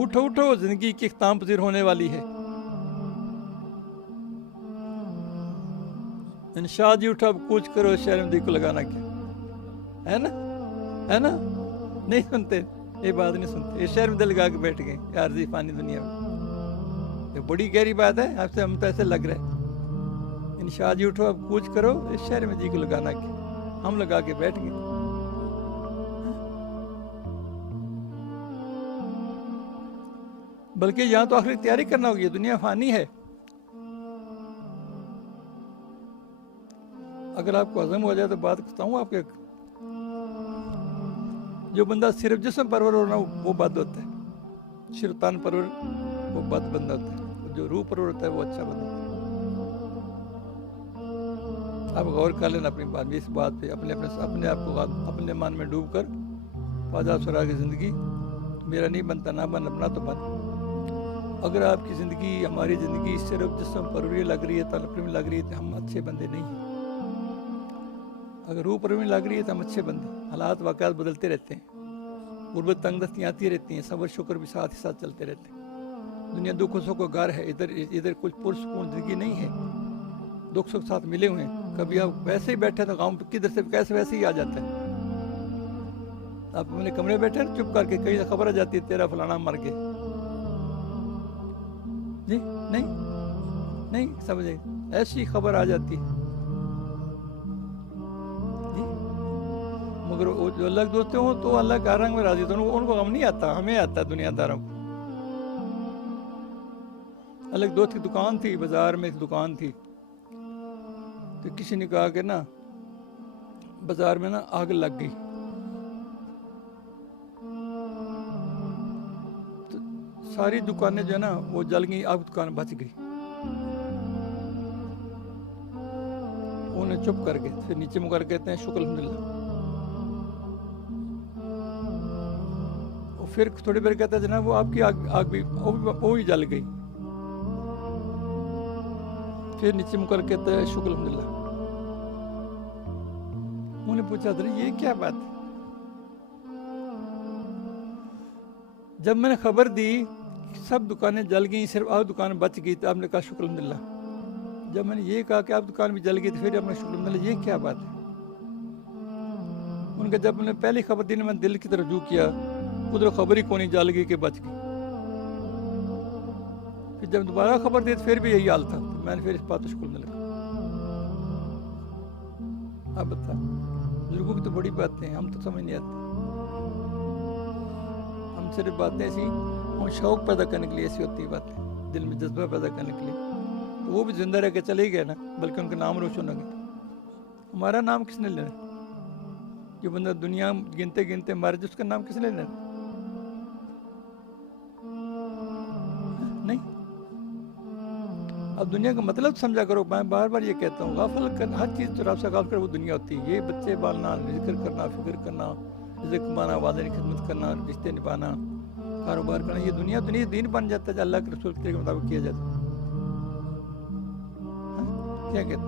اٹھو اٹھو، زندگی کی اختتام پذیر ہونے والی ہے. انشاد جی اٹھو، اب کوچ کرو، شہر میں دیکھو لگانا کیا ہے نا، ہے نا. نہیں سنتے، یہ بات نہیں سنتے. یہ شہر میں دل لگا کے بیٹھ گئے عارضی فانی دنیا میں. یہ بڑی گہری بات ہے. آپ سے ہم تو ایسے لگ رہے. انشاد جی اٹھو، اب کوچ کرو، اس شہر میں جی کو لگانا کیا. ہم لگا کے بیٹھ گئے. بلکہ یہاں تو آخری تیاری کرنا ہوگی. دنیا فانی ہے. اگر آپ کو عزم ہو جائے تو بات بتاؤں آپ کے، جو بندہ صرف جسم پرور ہونا وہ بد ہوتا ہے، صرف تن پرور وہ بد بندہ ہوتا ہے، جو روح پرور ہوتا ہے وہ اچھا بندہ ہوتا ہے. آپ غور کر لینا اپنی بات، اس بات پہ اپنے آپ کو اپنے من میں ڈوب کر پاجا سراغ زندگی میرا نہیں بنتا، نہ بن اپنا تو بن. اگر آپ کی زندگی، ہماری زندگی صرف جسم پروری لگ رہی ہے، تن پروری لگ رہی ہے تو ہم اچھے بندے نہیں ہیں. اگر روح پروری لگ رہی ہے تو ہم اچھے بندے. حالات واقعات بدلتے رہتے ہیں، غربت تنگ دستیاں آتی رہتی ہیں، صبر شکر بھی ساتھ ہی ساتھ چلتے رہتے ہیں. دنیا دکھ سکھ کا گھر ہے. ادھر کچھ پرسکون زندگی نہیں ہے. دکھ سکھ ساتھ ملے ہوئے ہیں. کبھی آپ ویسے ہی بیٹھے تو غم کدھر سے کیسے ویسے ہی آ جاتا ہے. آپ اپنے کمرے بیٹھے ہیں چپ کر کے، کہیں سے خبر آ جاتی ہے تیرا فلانا مر گیا. جی نہیں سمجھے، ایسی خبر آ جاتی ہے جی. مگر جو اللہ کے دوست ہوں تو اللہ کا رنگ میں راضی ہوتے ہیں، ان کو غم نہیں آتا، ہمیں آتا ہے دنیا داروں کو. اللہ کے دوست کی دکان تھی، بازار میں ایک دکان تھی، تو کسی نے کہا کہ نا بازار میں نا آگ لگ گئی. تو ساری دکانیں جو ہے نا وہ جل گئی، آگ دکان بچ گئی. انہیں چپ کر کے پھر نیچے مکر کہتے ہیں شکر الحمدللہ. پھر تھوڑی دیر کہتا ہے جناب وہ آپ کی آگ بھی وہ بھی جل گئی. پھر نیچے مکر کہتا ہے شکر الحمدللہ. انہوں نے پوچھا تھا یہ کیا بات ہے. جب میں نے خبر دی سب دکانیں جل گئی صرف آپ دکان بچ گئی تو آپ نے کہا شکر الحمدللہ. جب میں نے یہ کہا کہ آپ دکان بھی جل گئی تو پھر آپ نے شکر الحمدللہ، یہ کیا بات ہے. ان کا جب میں نے پہلی خبر دی میں دل کی طرف رجوع کیا، ادھر خبر ہی کونی جل گئی کہ بچ گئی. پھر جب دوبارہ خبر دی تو پھر بھی یہی حال تھا. تو میں نے پھر اس بات کو شکر الحمدللہ. اب بتا بزرگوں کی تو بڑی باتیں ہیں، ہم تو سمجھ نہیں آتی. ہم صرف باتیں ایسی ہم شوق پیدا کرنے کے لیے ایسی ہوتی ہے باتیں، دل میں جذبہ پیدا کرنے کے لیے. تو وہ بھی زندہ رہ کے چلے گئے نا، بلکہ ان کا نام روشن ہو گیا. ہمارا نام کس نے لینا؟ جو بندہ دنیا گنتے گنتے مر جائے اس کا نام کس نے لینا؟ نہیں. اب دنیا کا مطلب سمجھا کرو. میں بار بار یہ کہتا ہوں، غافل کر ہر چیز جو رب سے غافل کر وہ دنیا ہوتی ہے. یہ بچے پالنا، ذکر کرنا، فکر کرنا، رزق کمانا، والدین کی خدمت کرنا، رشتے نبھانا، کاروبار کرنا، یہ دنیا دین بن جاتا ہے. اللہ کے رسول کے مطابق کیا جاتا ہے. کیا کہتے